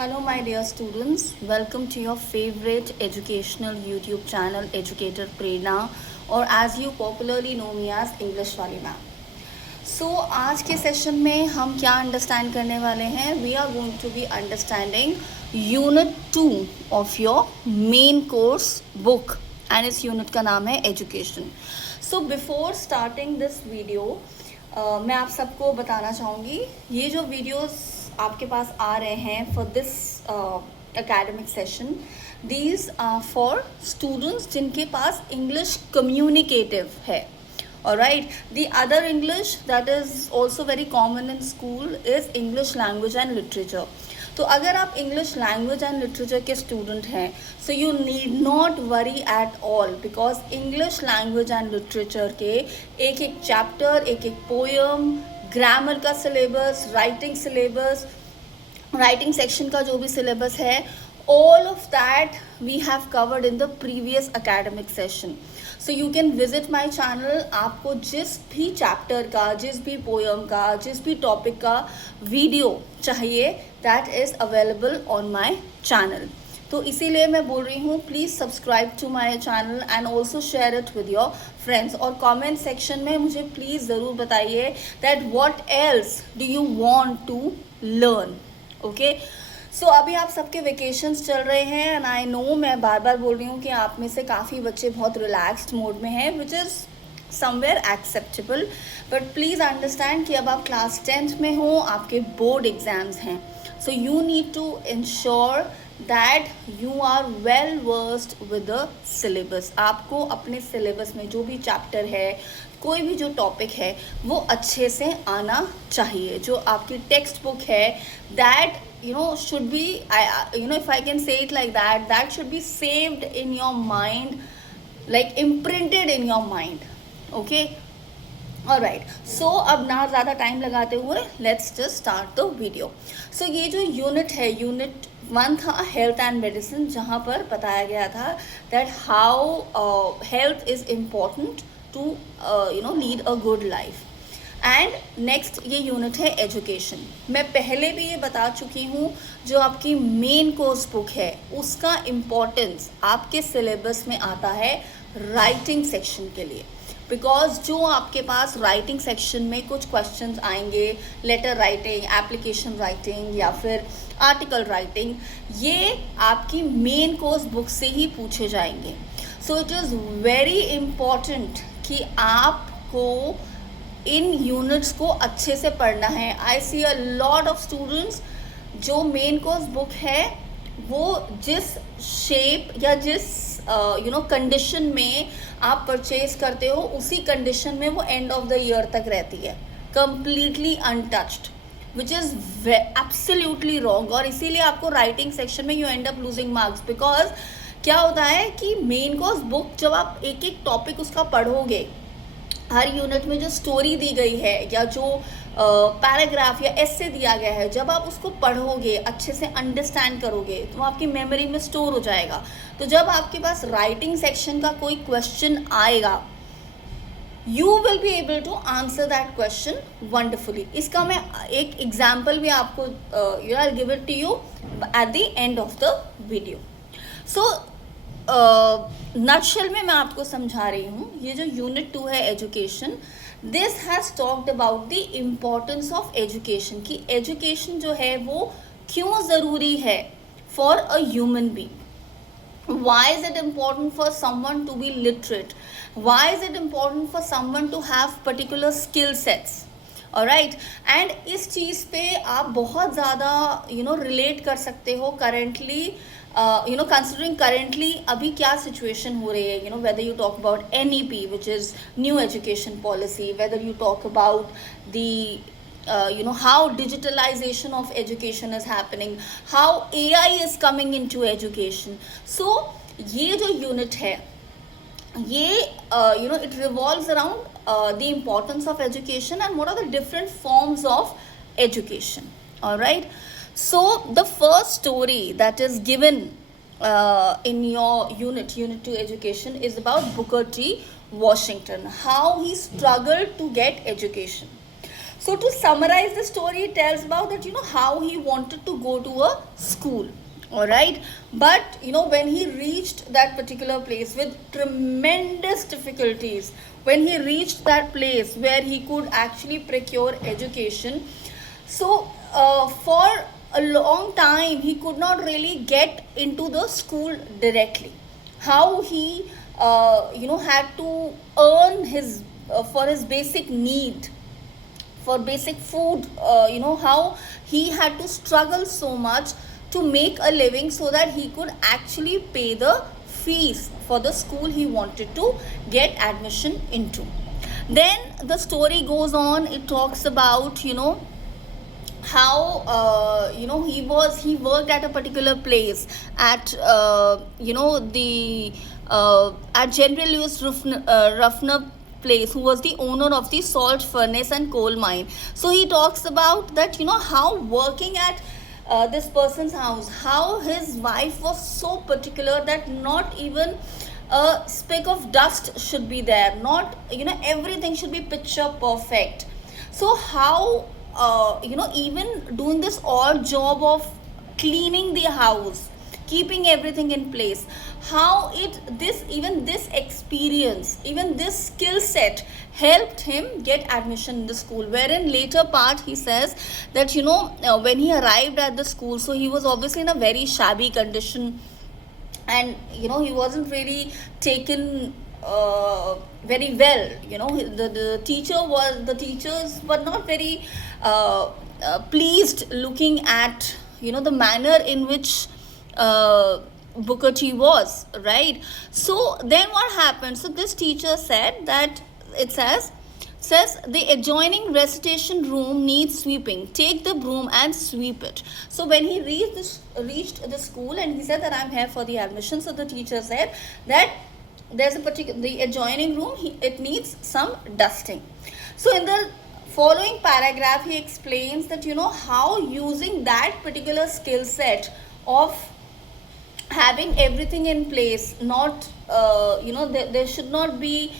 Hello, my dear students. Welcome to your favorite educational YouTube channel, Educator Prerna, or as you popularly know me as English वाली ma'am. सो आज के session में हम क्या understand करने वाले हैं. We are going to be understanding unit 2 of your main course book and इस यूनिट का नाम है education. So before starting this video मैं आप सबको बताना चाहूँगी, ये जो वीडियोस आपके पास आ रहे हैं for this academic session, these are for students जिनके पास इंग्लिश कम्युनिकेटिव है. Alright, the other English that is also very common in school is English language and literature. तो अगर आप इंग्लिश लैंग्वेज एंड लिटरेचर के स्टूडेंट हैं, so you need not worry at all, because English language and literature के एक एक chapter, एक एक पोएम, ग्रामर का सिलेबस, राइटिंग सेक्शन का जो भी सिलेबस है, all of that we have covered in the previous academic session. So you can visit my channel. आपको जिस भी चैप्टर का, जिस भी पोएम का, जिस भी टॉपिक का वीडियो चाहिए, that is available on my channel. तो इसीलिए मैं बोल रही हूँ, please subscribe to my channel and also share it with your friends. और कमेंट सेक्शन में मुझे प्लीज़ ज़रूर बताइए that what else do you want to learn. Okay, so अभी आप सबके वेकेशंस चल रहे हैं एंड आई नो, मैं बार बार बोल रही हूँ कि आप में से काफ़ी बच्चे बहुत रिलैक्स्ड मोड में हैं, which is somewhere acceptable. But please understand कि अब आप क्लास 10th में हो, आपके बोर्ड एग्ज़ाम्स हैं. So you need to ensure that you are well versed with the syllabus. आपको अपने सिलेबस में जो भी चैप्टर है, कोई भी जो टॉपिक है, वो अच्छे से आना चाहिए. जो आपकी टेक्स्ट बुक है, that should be, if I can say it like that, that should be saved in your mind, like imprinted in your mind. Okay, all right, so अब ना ज़्यादा टाइम लगाते हुए let's just start the video. So ये जो unit है, unit 1 था health and medicine, जहाँ पर बताया गया था that how health is important to lead a good life. And next ये यूनिट है एजुकेशन. मैं पहले भी ये बता चुकी हूँ, जो आपकी मेन कोर्स बुक है उसका इम्पोर्टेंस आपके सिलेबस में आता है राइटिंग सेक्शन के लिए. बिकॉज जो आपके पास राइटिंग सेक्शन में कुछ क्वेश्चंस आएंगे, लेटर राइटिंग, एप्लीकेशन राइटिंग या फिर आर्टिकल राइटिंग, ये आपकी मेन कोर्स बुक से ही पूछे जाएंगे. So it is very important कि आपको इन यूनिट्स को अच्छे से पढ़ना है. आई सी अ लॉट ऑफ स्टूडेंट्स, जो मेन कोर्स बुक है वो जिस शेप या जिस कंडीशन में आप परचेज करते हो, उसी कंडीशन में वो एंड ऑफ द ईयर तक रहती है, completely untouched, which is absolutely wrong. और इसीलिए आपको राइटिंग सेक्शन में you and up losing marks. Because क्या होता है कि मेन कोर्स बुक जब आप एक एक टॉपिक उसका पढ़ोगे, हर यूनिट में जो स्टोरी दी गई है या जो पैराग्राफ या एस्से दिया गया है, जब आप उसको पढ़ोगे, अच्छे से अंडरस्टैंड करोगे, तो आपकी मेमोरी में स्टोर हो जाएगा. तो जब आपके पास राइटिंग सेक्शन का कोई क्वेश्चन आएगा, you will be able to answer that question wonderfully. इसका मैं एक एग्जाम्पल भी आपको I give it to you at the end of the video. So nutshell में मैं आपको समझा रही हूँ, ये जो यूनिट 2 है education, this has talked about the importance of education, कि एजुकेशन जो है वो क्यों ज़रूरी है for a human being. Why is it important for someone to be literate? Why is it important for someone to have particular skill sets? Alright, and इस चीज़ पे आप बहुत ज़्यादा रिलेट कर सकते हो करेंटली, considering currently अभी क्या सिचुएशन हो रही है. Whether you talk about NEP, which is new education policy, whether you talk about the how digitalization of education is happening, how AI is coming into education. So ये जो unit है, ये it revolves around the importance of education and what are the different forms of education. All right, so the first story that is given in your unit 2 education is about Booker T. Washington, how he struggled to get education. So to summarize the story, it tells about that, how he wanted to go to a school. All right, but when he reached that particular place with tremendous difficulties, when he reached that place where he could actually procure education, so for a long time he could not really get into the school directly. How he had to earn his for his basic need, for basic food, how he had to struggle so much to make a living so that he could actually pay the fees for the school he wanted to get admission into. Then the story goes on, it talks about how he worked at a particular place at the at General Lewis Ruffner place, who was the owner of the salt furnace and coal mine. So he talks about that, how working at this person's house, how his wife was so particular that not even a speck of dust should be there, not everything should be picture perfect. So how even doing this odd job of cleaning the house, keeping everything in place, how this experience, even this skill set helped him get admission in the school. Wherein later part he says that when he arrived at the school, so he was obviously in a very shabby condition, and he wasn't really taken very well. The teachers were not very pleased looking at the manner in which Booker T was, right? So then what happened? So this teacher said that it says the adjoining recitation room needs sweeping. Take the broom and sweep it. So when he reached the school and he said that I'm here for the admission, so the teacher said that there's the adjoining room, it needs some dusting. So in the following paragraph he explains that how using that particular skill set of having everything in place, not there should not be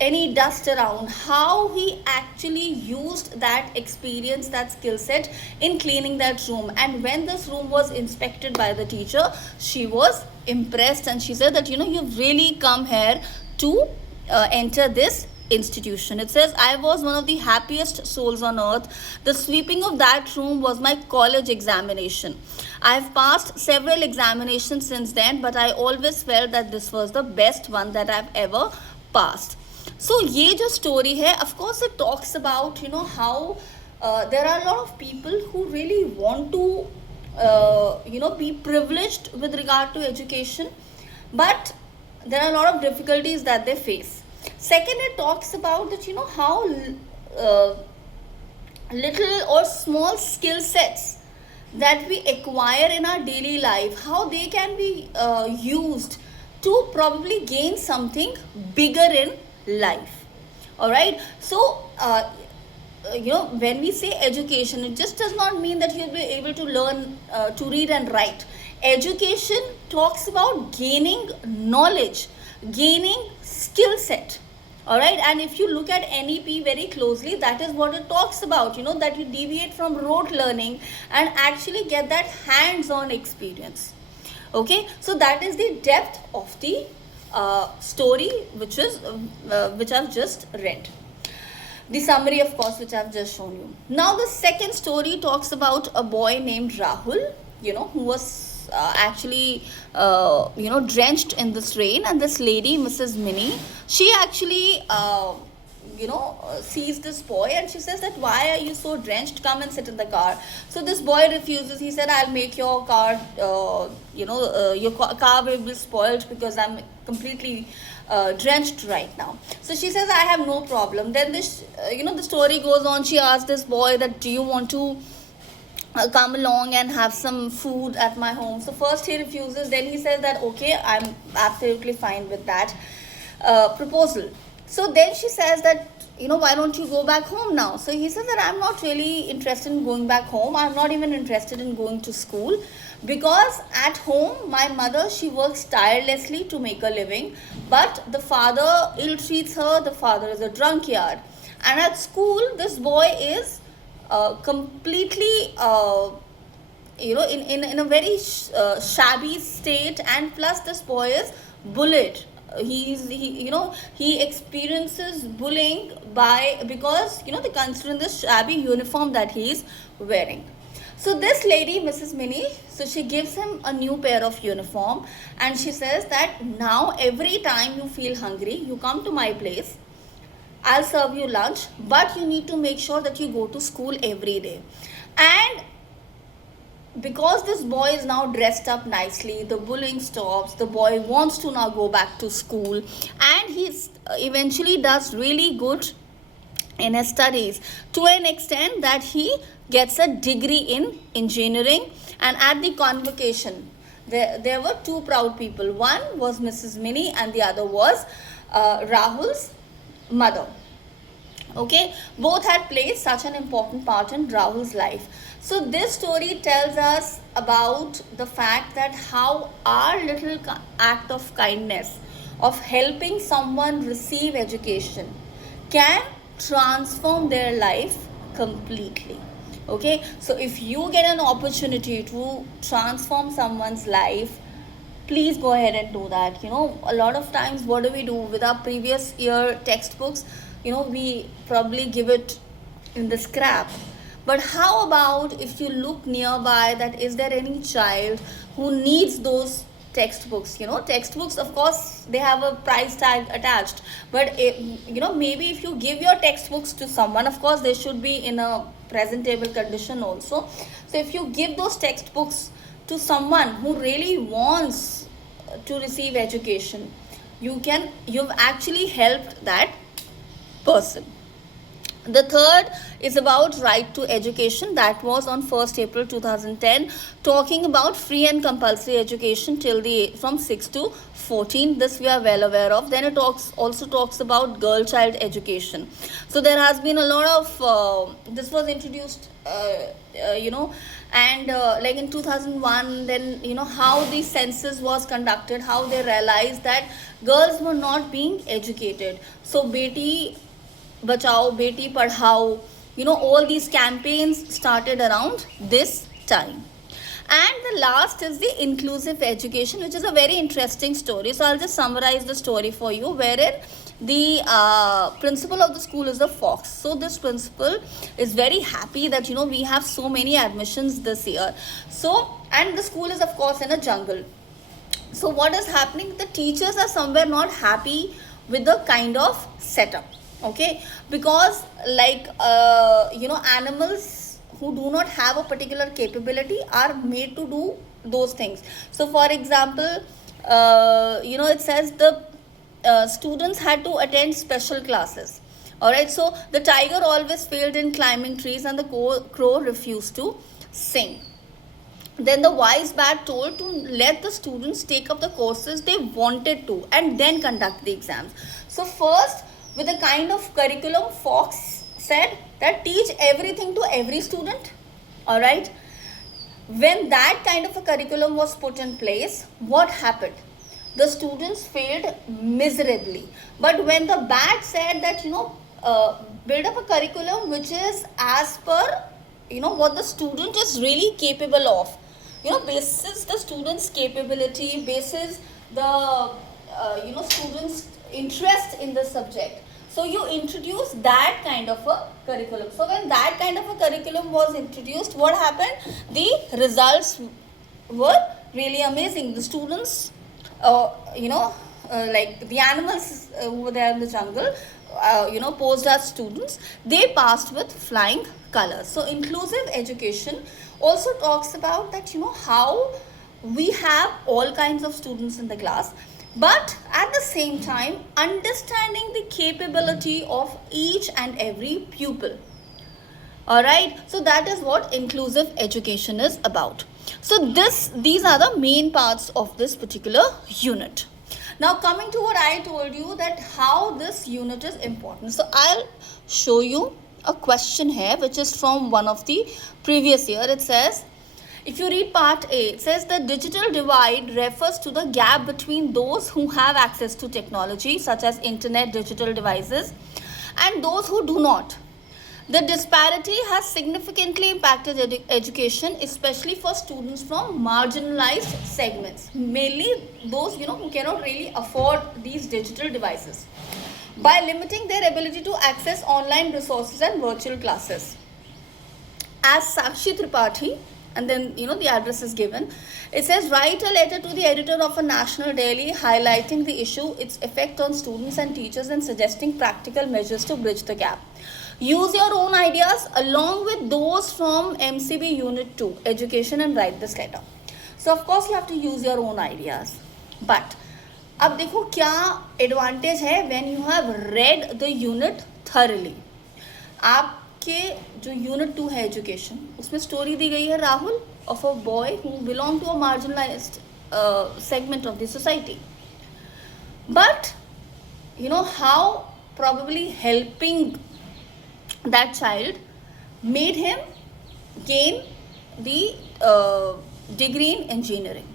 any dust around, how he actually used that experience, that skill set in cleaning that room. And when this room was inspected by the teacher, she was impressed and she said that you've really come here to enter this institution. It says, I was one of the happiest souls on earth. The sweeping of that room was my college examination. I have passed several examinations since then, but I always felt that this was the best one that I've ever passed. So ये जो story है, of course it talks about how there are a lot of people who really want to be privileged with regard to education, but there are a lot of difficulties that they face. Second, it talks about that how little or small skill sets that we acquire in our daily life, how they can be used to probably gain something bigger in life. All right, so when we say education, it just does not mean that you'll be able to learn to read and write. Education talks about gaining knowledge, gaining skill set. All right, and if you look at NEP very closely, that is what it talks about, that you deviate from rote learning and actually get that hands-on experience. Okay, so that is the depth of the story which I've just read. The summary, of course, which I've just shown you. Now the second story talks about a boy named Rahul, who was actually drenched in this rain, and this lady, Mrs. Minnie, she actually sees this boy and she says that, why are you so drenched, come and sit in the car. So this boy refuses. He said, I'll make your car your car will be spoiled because I'm completely drenched right now. So she says, I have no problem. Then this the story goes on. She asks this boy that, do you want to come along and have some food at my home? So first he refuses, then he says that, okay, I'm absolutely fine with that proposal. So then she says that, why don't you go back home now? So he says that, I'm not really interested in going back home. I'm not even interested in going to school, because at home my mother, she works tirelessly to make a living, but the father ill treats her. The father is a drunkard. And at school, this boy is completely in a very shabby state, and plus this boy is bullied. He experiences bullying by, because they consider the shabby uniform that he is wearing. So this lady, Mrs. Minnie, so she gives him a new pair of uniform, and she says that now every time you feel hungry, you come to my place. I'll serve you lunch, but you need to make sure that you go to school every day. And because this boy is now dressed up nicely, the bullying stops, the boy wants to now go back to school, and he eventually does really good in his studies, to an extent that he gets a degree in engineering. And at the convocation, there were two proud people. One was Mrs. Minnie, and the other was Rahul's mother. Okay, both had played such an important part in Rahul's life. So this story tells us about the fact that how our little act of kindness, of helping someone receive education, can transform their life completely. Okay, so if you get an opportunity to transform someone's life, please go ahead and do that. A lot of times, what do we do with our previous year textbooks? We probably give it in the scrap. But how about if you look nearby, that is there any child who needs those textbooks? Textbooks, of course, they have a price tag attached, but maybe if you give your textbooks to someone, of course they should be in a presentable condition also. So if you give those textbooks to someone who really wants to receive education, you've actually helped that person. The third is about right to education. That was on 1st April 2010, talking about free and compulsory education from 6 to 14. This we are well aware of. Then it also talks about girl child education. So there has been a lot of this was introduced and like in 2001, then how the census was conducted, how they realized that girls were not being educated. So Beti Bachao, Beti Padhao, all these campaigns started around this time. And the last is the inclusive education, which is a very interesting story. So I'll just summarize the story for you, wherein the principal of the school is a fox. So this principal is very happy that we have so many admissions this year. So, and the school is of course in a jungle. So what is happening? The teachers are somewhere not happy with the kind of setup. Okay, because like animals who do not have a particular capability are made to do those things. So for example, it says the students had to attend special classes. Alright, so the tiger always failed in climbing trees, and the crow refused to sing. Then the wise bat told to let the students take up the courses they wanted to and then conduct the exams. So first, with the kind of curriculum, Fox said that teach everything to every student. Alright, when that kind of a curriculum was put in place, what happened? The students failed miserably. But when the bat said that build up a curriculum which is as per what the student is really capable of, basis the students' capability, basis the students' interest in the subject. So you introduce that kind of a curriculum. So when that kind of a curriculum was introduced, what happened? The results were really amazing. The students, like the animals who were there in the jungle, posed as students, they passed with flying colors. So inclusive education also talks about that, how we have all kinds of students in the class, but at the same time understanding the capability of each and every pupil. Alright, so that is what inclusive education is about. So these are the main parts of this particular unit. Now coming to what I told you, that how this unit is important. So I'll show you a question here which is from one of the previous year. It says, if you read part A, it says the digital divide refers to the gap between those who have access to technology such as internet, digital devices, and those who do not. The disparity has significantly impacted education, especially for students from marginalized segments, mainly those who cannot really afford these digital devices, by limiting their ability to access online resources and virtual classes. As Sakshi Tripathi, and then the address is given. It says, write a letter to the editor of a national daily highlighting the issue, its effect on students and teachers, and suggesting practical measures to bridge the gap. Use your own ideas along with those from MCB Unit 2 Education and write this letter. So of course you have to use your own ideas. But अब देखो क्या advantage है when you have read the unit thoroughly. आपके जो unit 2 है education, उसमें story दी गई है Rahul of a boy who belong to a marginalised segment of the society. But how probably helping that child made him gain the degree in engineering.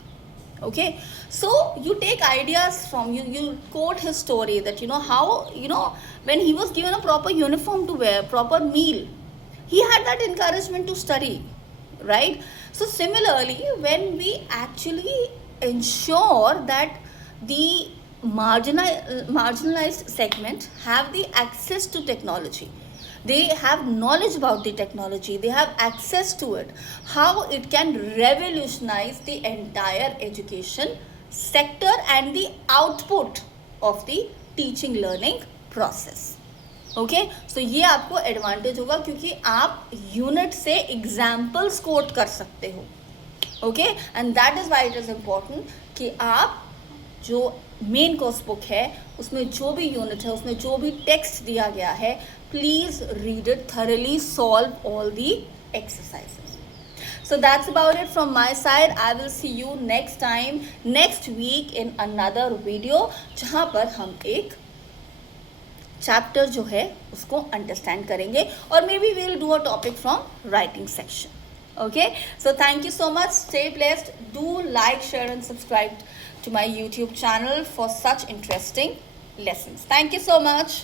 Okay, so you take ideas from you quote his story that how when he was given a proper uniform to wear, proper meal, he had that encouragement to study, right? So similarly, when we actually ensure that the marginalized segment have the access to technology, they have knowledge about the technology, they have access to it, how it can revolutionize the entire education sector and the output of the teaching learning process. Okay, so ये आपको advantage होगा क्योंकि आप unit से examples coat कर सकते हो. Okay, and that is why it is important कि आप जो मेन कोर्स बुक है उसमें जो भी यूनिट है, उसमें जो भी टेक्स्ट दिया गया है, please read it thoroughly, solve all the exercises. So that's about it from my side. I will see you next time, next week in another video, जहाँ पर हम एक चैप्टर जो है उसको अंडरस्टैंड करेंगे और maybe we will do a topic from writing section. Okay, so thank you so much. Stay blessed. Do like, share and subscribe to my YouTube channel for such interesting lessons. Thank you so much.